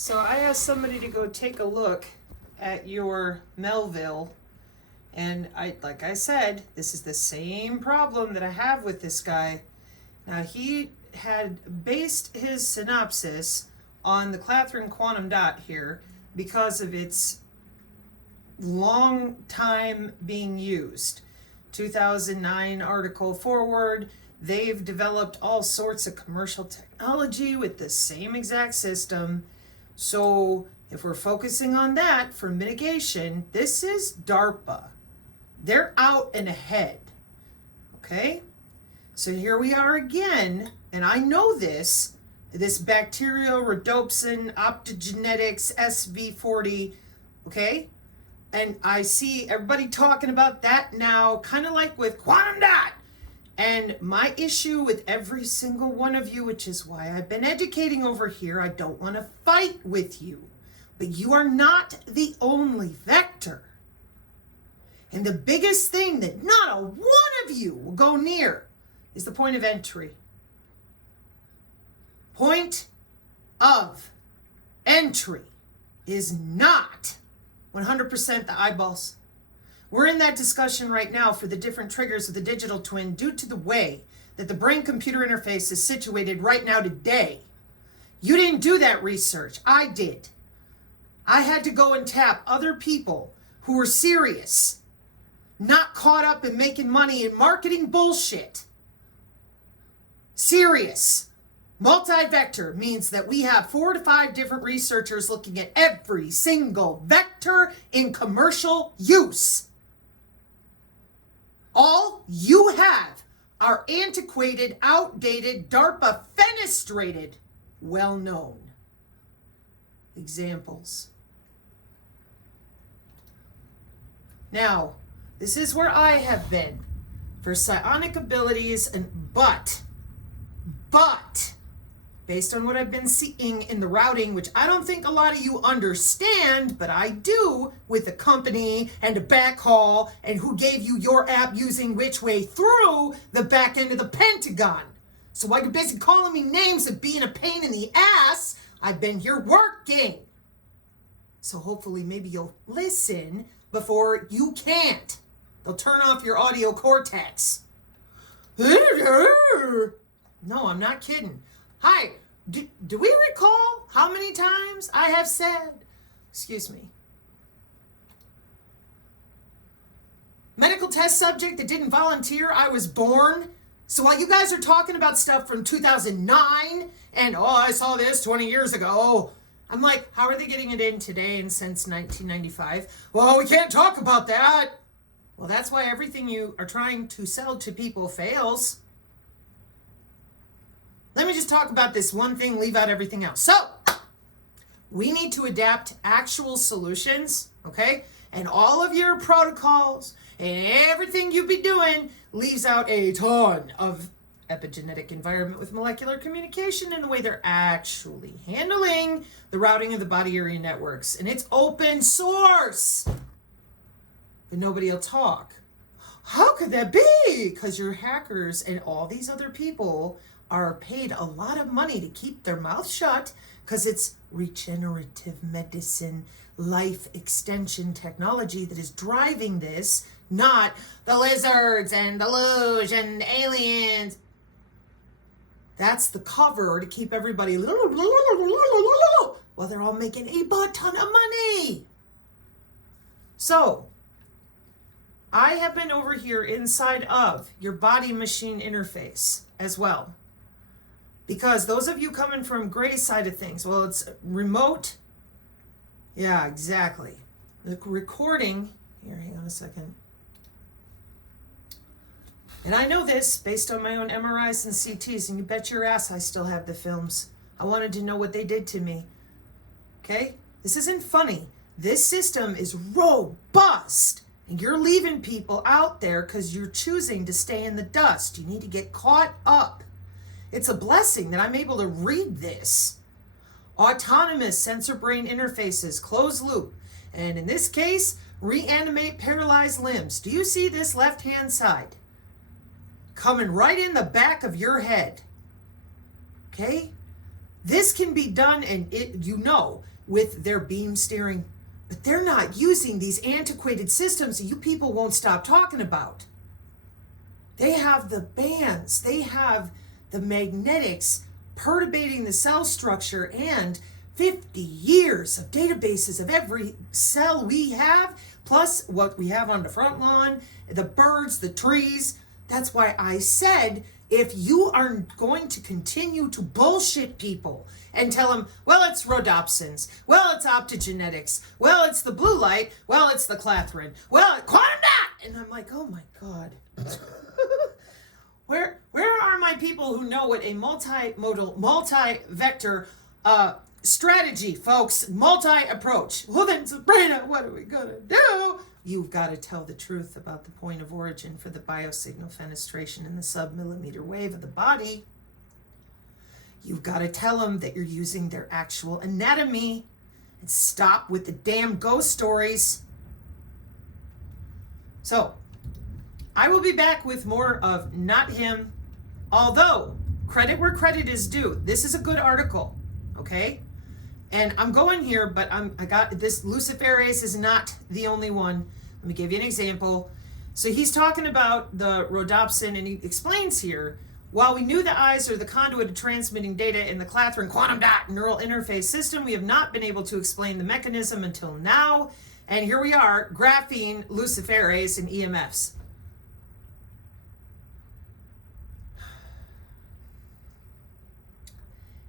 So I asked somebody to go take a look at your Melville, and like I said, this is the same problem that I have with this guy. Now, he had based his synopsis on the Clathrin quantum dot here because of its long time being used. 2009 article forward, they've developed all sorts of commercial technology with the same exact system. So if we're focusing on that for mitigation, this is DARPA. They're out and ahead. Okay? So here we are again, and I know this bacterial rhodopsin optogenetics SV40, okay? And I see everybody talking about that now, kind of like with quantum dot. And my issue with every single one of you, which is why I've been educating over here, I don't want to fight with you, but you are not the only vector. And the biggest thing that not a one of you will go near is the point of entry. Point of entry is not 100% the eyeballs. We're in that discussion right now for the different triggers of the digital twin due to the way that the brain-computer interface is situated right now today. You didn't do that research. I did. I had to go and tap other people who were serious, not caught up in making money and marketing bullshit. Serious. Multi-vector means that we have 4 to 5 different researchers looking at every single vector in commercial use. All you have are antiquated, outdated, DARPA fenestrated, well-known examples. Now, this is where I have been for psionic abilities, and but, based on what I've been seeing in the routing, which I don't think a lot of you understand, but I do, with a company and a backhaul, and who gave you your app using which way through the back end of the Pentagon. So while you're busy calling me names and being a pain in the ass, I've been here working. So hopefully maybe you'll listen before you can't. They'll turn off your audio cortex. No, I'm not kidding. Hi, do we recall how many times I have said, excuse me, medical test subject that didn't volunteer, I was born. So while you guys are talking about stuff from 2009 and, oh, I saw this 20 years ago, I'm like, how are they getting it in today and since 1995? Well, we can't talk about that. Well, that's why everything you are trying to sell to people fails. Let me just talk about this one thing, leave out everything else. So, we need to adapt actual solutions, okay? And all of your protocols and everything you be doing leaves out a ton of epigenetic environment with molecular communication and the way they're actually handling the routing of the body area networks. And it's open source. But nobody will talk. How could that be? Because your hackers and all these other people are paid a lot of money to keep their mouth shut because it's regenerative medicine, life extension technology that is driving this, not the lizards and the luge and the aliens. That's the cover to keep everybody while they're all making a butt ton of money. So, I have been over here inside of your body machine interface as well. Because those of you coming from Gray's side of things, well, it's remote. Yeah, exactly. The recording, here, hang on a second. And I know this based on my own MRIs and CTs, and you bet your ass I still have the films. I wanted to know what they did to me. Okay? This isn't funny. This system is robust. And you're leaving people out there because you're choosing to stay in the dust. You need to get caught up. It's a blessing that I'm able to read this. Autonomous sensor brain interfaces, closed loop. And in this case, reanimate paralyzed limbs. Do you see this left-hand side? Coming right in the back of your head. Okay? This can be done, and with their beam steering, but they're not using these antiquated systems that you people won't stop talking about. They have the bands, they have the magnetics perturbating the cell structure, and 50 years of databases of every cell we have, plus what we have on the front lawn, the birds, the trees. That's why I said, if you are going to continue to bullshit people and tell them, well, it's rhodopsins, well, it's optogenetics, well, it's the blue light, well, it's the clathrin, well, quantum dot, and I'm like, oh my God. Where are my people who know what a multimodal, multi-vector strategy, folks, multi-approach? Well then, Sabrina, what are we gonna do? You've got to tell the truth about the point of origin for the biosignal fenestration in the sub-millimeter wave of the body. You've got to tell them that you're using their actual anatomy, and stop with the damn ghost stories. So, I will be back with more of Not Him, although credit where credit is due. This is a good article, okay? And I'm going here, but I got this. Luciferase is not the only one. Let me give you an example. So he's talking about the rhodopsin, and he explains here, while we knew the eyes are the conduit of transmitting data in the clathrin quantum dot neural interface system, we have not been able to explain the mechanism until now. And here we are, graphene, luciferase, and EMFs.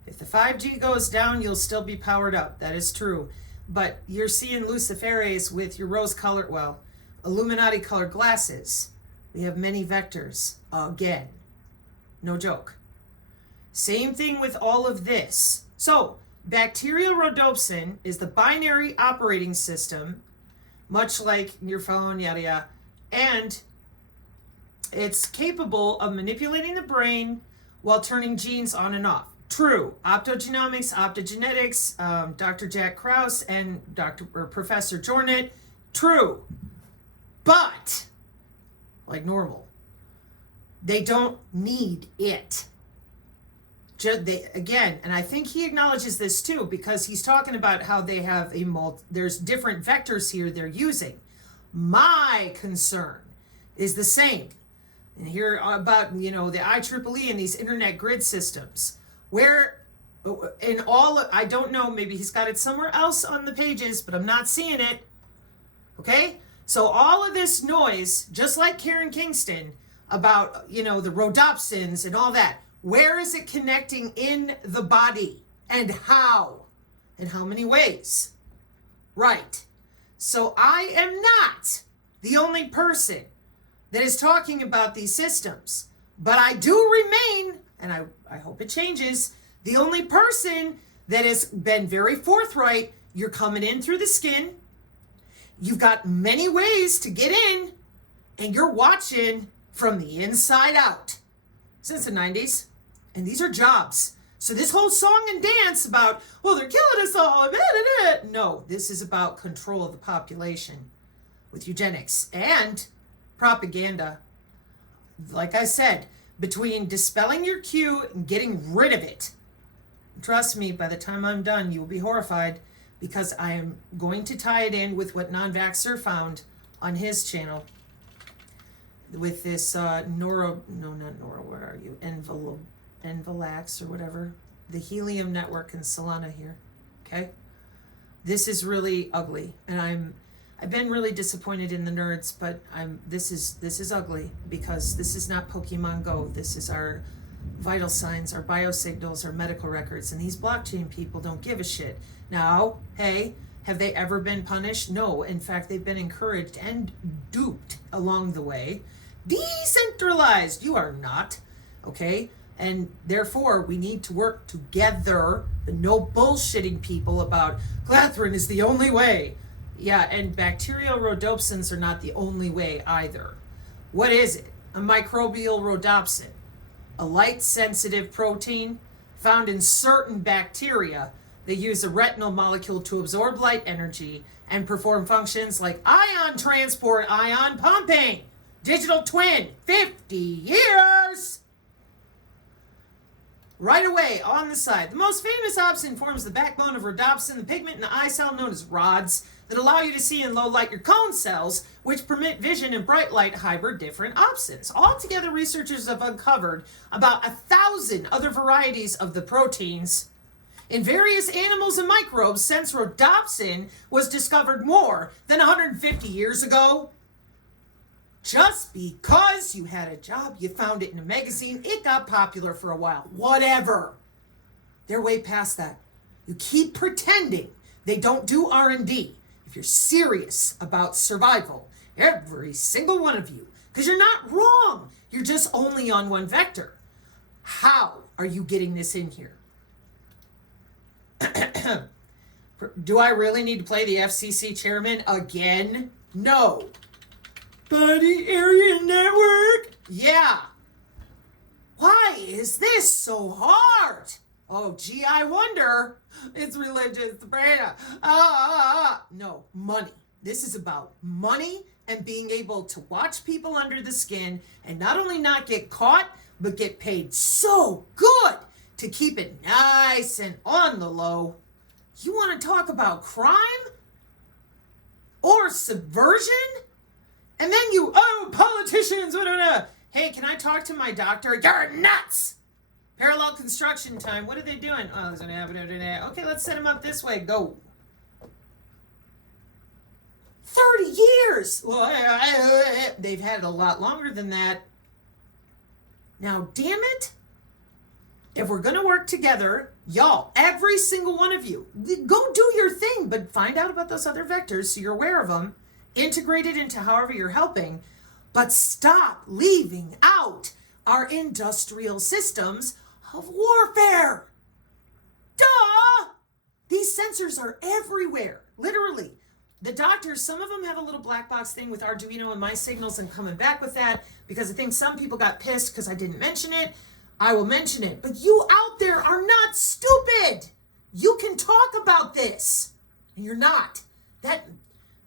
If the 5G goes down, you'll still be powered up. That is true. But you're seeing luciferase with your rose-colored, well, Illuminati-colored glasses. We have many vectors. Again. No joke. Same thing with all of this. So, bacterial rhodopsin is the binary operating system, much like your phone, yada yada, and it's capable of manipulating the brain while turning genes on and off. True. Optogenomics, optogenetics, Dr. Jack Krause and Professor Jornet. True. But, like normal, they don't need it. Again, and I think he acknowledges this too, because he's talking about how they have there's different vectors here they're using. My concern is the same. And here about, the IEEE and these internet grid systems. Where in all, I don't know, maybe he's got it somewhere else on the pages, but I'm not seeing it. Okay? So all of this noise, just like Karen Kingston, about, the rhodopsins and all that, where is it connecting in the body? And how? In how many ways? Right. So I am not the only person that is talking about these systems, but I do remain, and I hope it changes, the only person that has been very forthright. You're coming in through the skin. You've got many ways to get in, and you're watching from the inside out since the 90s. And these are jobs. So this whole song and dance about, well, they're killing us all. No, this is about control of the population with eugenics and propaganda. Like I said, between dispelling your Q and getting rid of it. Trust me, by the time I'm done, you will be horrified, because I am going to tie it in with what Non-Vaxxer found on his channel with this Envelax or whatever, the helium network in Solana here. Okay, this is really ugly, and I've been really disappointed in the nerds, but this is ugly, because this is not Pokemon Go. This is our vital signs, our biosignals, our medical records, and these blockchain people don't give a shit. Now, hey, have they ever been punished? No. In fact, they've been encouraged and duped along the way. Decentralized. You are not. Okay? And therefore, we need to work together. The no bullshitting people about clathrin is the only way. Yeah, and bacterial rhodopsins are not the only way either. What is it? A microbial rhodopsin, a light-sensitive protein found in certain bacteria. They use a retinal molecule to absorb light energy and perform functions like ion transport, ion pumping, digital twin, 50 years. right away on the side. The most famous opsin forms the backbone of rhodopsin, the pigment in the eye cell known as rods that allow you to see in low light your cone cells, which permit vision in bright light hybrid different opsins. Altogether, researchers have uncovered about 1,000 other varieties of the proteins in various animals and microbes since rhodopsin was discovered more than 150 years ago. Just because you had a job, you found it in a magazine, it got popular for a while. Whatever. They're way past that. You keep pretending they don't do R&D. If you're serious about survival, every single one of you, because you're not wrong. You're just only on one vector. How are you getting this in here? Do I really need to play the FCC chairman again? No. Buddy Area Network? Yeah. Why is this so hard? Oh, gee, I wonder. It's religious, Sabrina. No, money. This is about money and being able to watch people under the skin and not only not get caught, but get paid so good to keep it nice and on the low. You want to talk about crime? Or subversion? And then you, politicians, hey, can I talk to my doctor? You're nuts! Parallel construction time. What are they doing? Okay, let's set them up this way. Go. 30 years! Well, they've had it a lot longer than that. Now, damn it. If we're going to work together, y'all, every single one of you, go do your thing, but find out about those other vectors so you're aware of them. Integrate it into however you're helping, but stop leaving out our industrial systems of warfare. Duh! These sensors are everywhere, literally. The doctors, some of them have a little black box thing with Arduino and my signals and coming back with that because I think some people got pissed because I didn't mention it. I will mention it. But you out there are not stupid. You can talk about this. And you're not. That,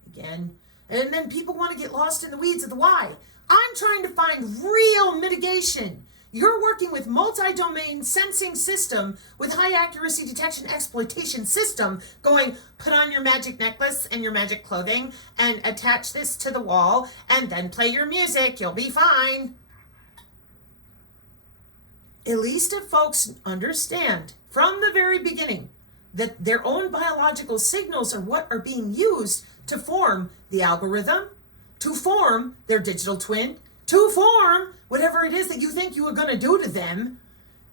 again, and then people want to get lost in the weeds of the why. I'm trying to find real mitigation. You're working with multi-domain sensing system with high accuracy detection exploitation system going, put on your magic necklace and your magic clothing and attach this to the wall and then play your music. You'll be fine. At least if folks understand from the very beginning that their own biological signals are what are being used to form the algorithm, to form their digital twin, to form whatever it is that you think you are going to do to them,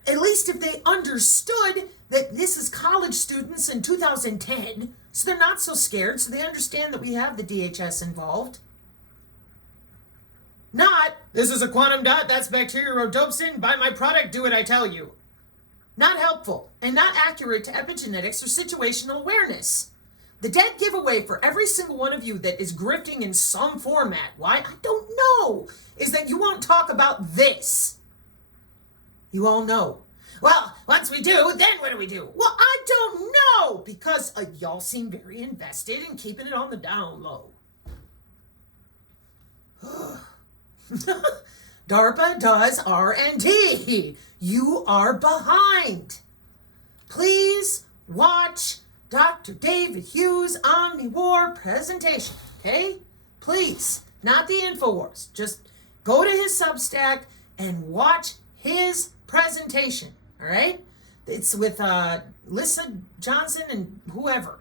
at least if they understood that this is college students in 2010, so they're not so scared, so they understand that we have the DHS involved. Not, this is a quantum dot, that's bacteria rhodopsin, buy my product, do what I tell you. Not helpful, and not accurate to epigenetics or situational awareness. The dead giveaway for every single one of you that is grifting in some format, why, I don't know, is that you won't talk about this. You all know. Well, once we do, then what do we do? Well, I don't know, because y'all seem very invested in keeping it on the down low. DARPA does R&D. You are behind. Please watch Dr. David Hughes' Omni-War presentation, okay? Please, not the InfoWars. Just go to his Substack and watch his presentation, all right? It's with Lisa Johnson and whoever.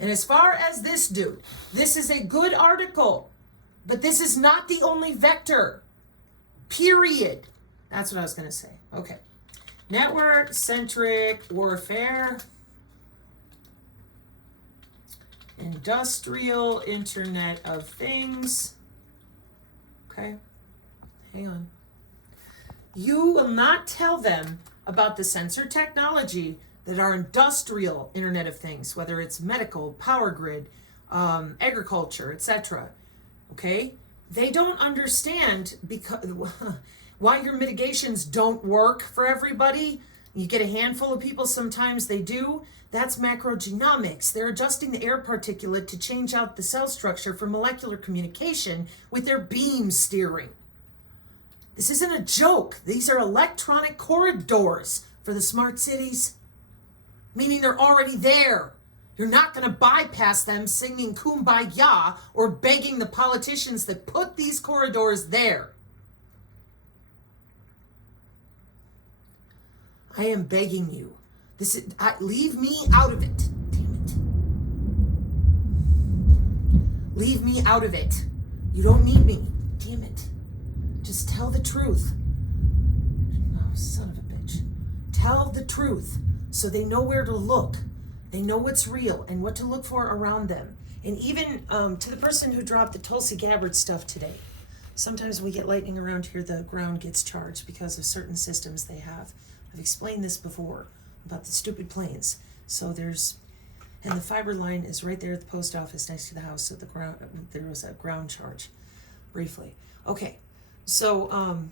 And as far as this dude, this is a good article, but this is not the only vector, period. That's what I was going to say. Okay. Network-centric warfare. Industrial Internet of Things. Okay. Hang on. You will not tell them about the sensor technology that are industrial Internet of Things, whether it's medical, power grid, agriculture, etc. Okay? They don't understand because why your mitigations don't work for everybody. You get a handful of people, sometimes they do. That's macrogenomics. They're adjusting the air particulate to change out the cell structure for molecular communication with their beam steering. This isn't a joke. These are electronic corridors for the smart cities? Meaning they're already there. You're not going to bypass them singing Kumbaya or begging the politicians that put these corridors there. I am begging you. Leave me out of it. Damn it. Leave me out of it. You don't need me. Damn it. Just tell the truth. Oh, son of a bitch. Tell the truth so they know where to look. They know what's real and what to look for around them. And even to the person who dropped the Tulsi Gabbard stuff today. Sometimes when we get lightning around here, the ground gets charged because of certain systems they have. I've explained this before about the stupid planes. So and the fiber line is right there at the post office next to the house. So there was a ground charge, briefly. Okay, so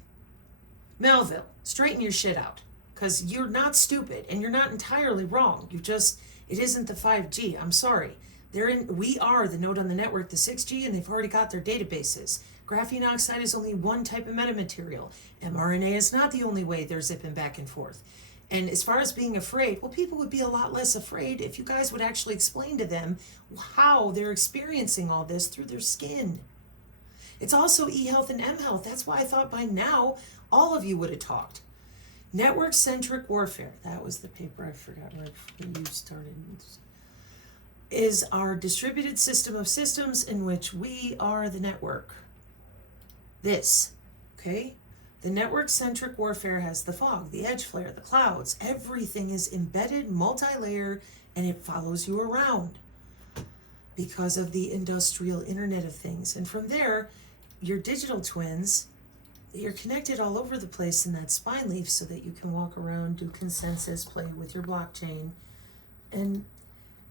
Melville, straighten your shit out, because you're not stupid and you're not entirely wrong. It isn't the 5G. I'm sorry. We are the node on the network, the 6G, and they've already got their databases. Graphene oxide is only one type of metamaterial. mRNA is not the only way they're zipping back and forth. And as far as being afraid, well, people would be a lot less afraid if you guys would actually explain to them how they're experiencing all this through their skin. It's also e-health and m-health. That's why I thought by now all of you would have talked. Network-centric warfare, that was the paper I forgot right before you started, is our distributed system of systems in which we are the network. This, okay? The network-centric warfare has the fog, the edge flare, the clouds. Everything is embedded, multi-layered, and it follows you around because of the industrial Internet of Things. And from there, your digital twins, you're connected all over the place in that spine leaf so that you can walk around, do consensus, play with your blockchain. And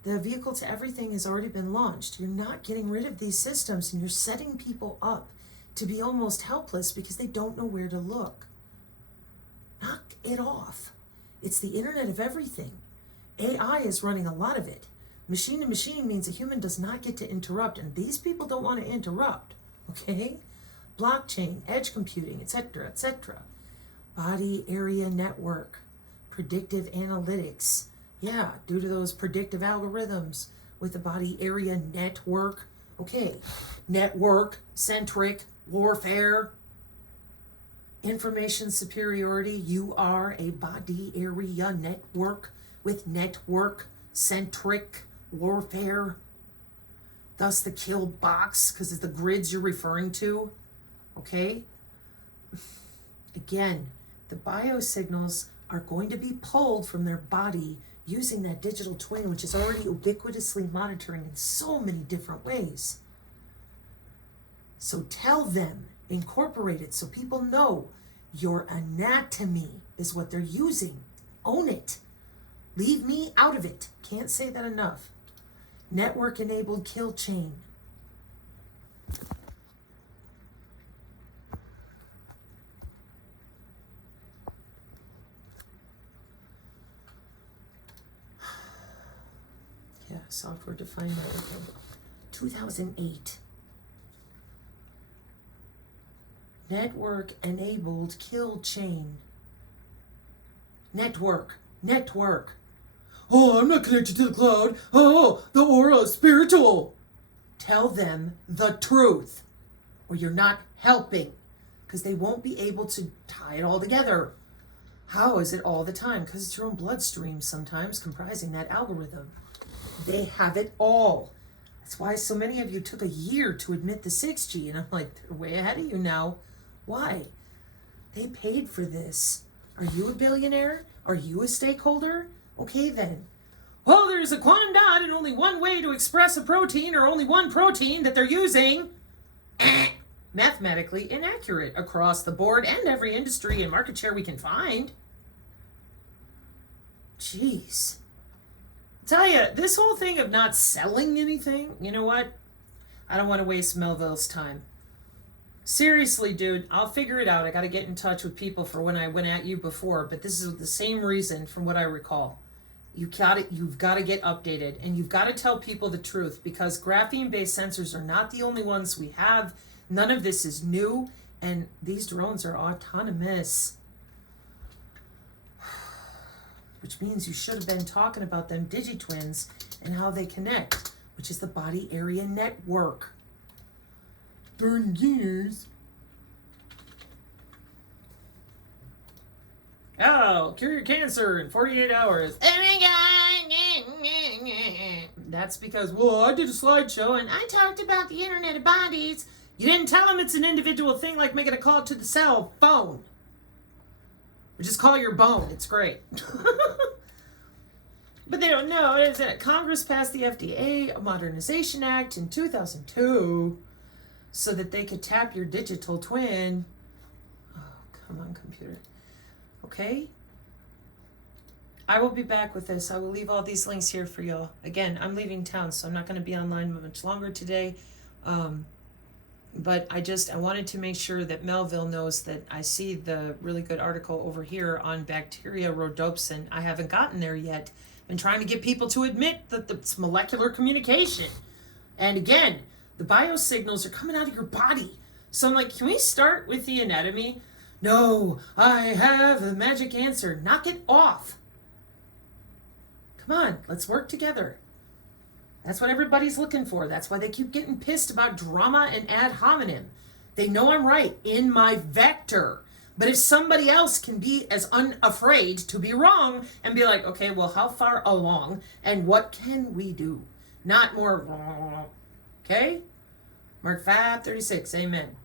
the vehicle to everything has already been launched. You're not getting rid of these systems, and you're setting people up to be almost helpless because they don't know where to look. Knock it off. It's the Internet of everything. AI is running a lot of it. Machine to machine means a human does not get to interrupt, and these people don't want to interrupt, okay? Blockchain, edge computing, etc., etc. Body area network, predictive analytics. Yeah, due to those predictive algorithms with the body area network. Okay, network-centric warfare. Information superiority. You are a body area network with network-centric warfare. Thus the kill box, because it's the grids you're referring to. Okay? Again, the biosignals are going to be pulled from their body using that digital twin, which is already ubiquitously monitoring in so many different ways. So tell them, incorporate it so people know your anatomy is what they're using. Own it. Leave me out of it. Can't say that enough. Network-enabled kill chain. Yeah, software-defined network. 2008. Network-enabled kill chain. Network. Oh, I'm not connected to the cloud. Oh, the aura is spiritual. Tell them the truth, or you're not helping, because they won't be able to tie it all together. How is it all the time? Because it's your own bloodstream sometimes comprising that algorithm. They have it all. That's why so many of you took a year to admit the 6G, and I'm like, they're way ahead of you now. Why? They paid for this. Are you a billionaire? Are you a stakeholder? Okay then. Well, there's a quantum dot and only one way to express a protein, or only one protein that they're using. Mathematically inaccurate across the board and every industry and market share we can find. Jeez. Tell you, this whole thing of not selling anything, you know what? I don't want to waste Melville's time. Seriously, dude, I'll figure it out. I got to get in touch with people for when I went at you before, but this is the same reason from what I recall. You've got to get updated, and you've got to tell people the truth, because graphene-based sensors are not the only ones we have. None of this is new, and these drones are autonomous. which means you should have been talking about them digitwins and how they connect, which is the body area network. 30 years. Oh, cure your cancer in 48 hours. Oh my God. That's because, well, I did a slideshow and I talked about the Internet of Bodies. you didn't tell them it's an individual thing like making a call to the cell phone. Or just call your bone. It's great. But they don't know is that Congress passed the FDA Modernization Act in 2002 so that they could tap your digital twin. Oh, come on, computer. Okay? I will be back with this. I will leave all these links here for y'all. Again, I'm leaving town, so I'm not going to be online much longer today. But I wanted to make sure that Melville knows that I see the really good article over here on bacteria rhodopsin. I haven't gotten there yet. Been trying to get people to admit that it's molecular communication. And again, the biosignals are coming out of your body. So I'm like, can we start with the anatomy? No, I have a magic answer. Knock it off. Come on, let's work together. That's what everybody's looking for. That's why they keep getting pissed about drama and ad hominem. They know I'm right in my vector. But if somebody else can be as unafraid to be wrong and be like, okay, well, how far along and what can we do? Not more, okay? Mark 5:36, amen.